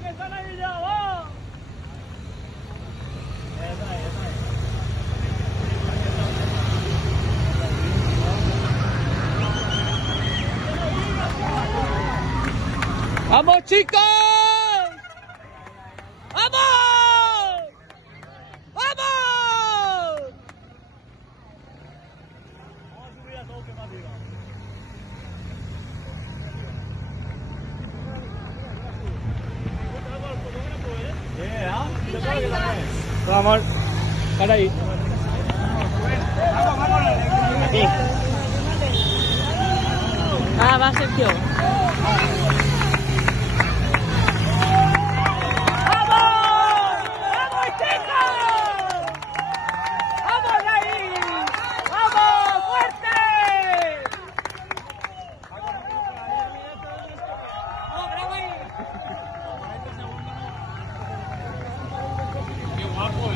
que están ahí ya, va. ¡Vamos, chicos! ¡Vamos! ¡Vamos! Vamos a subir a toque más arriba. Vamos, amor. Para ahí. Aquí. Ah, va Sergio. Qué guapo,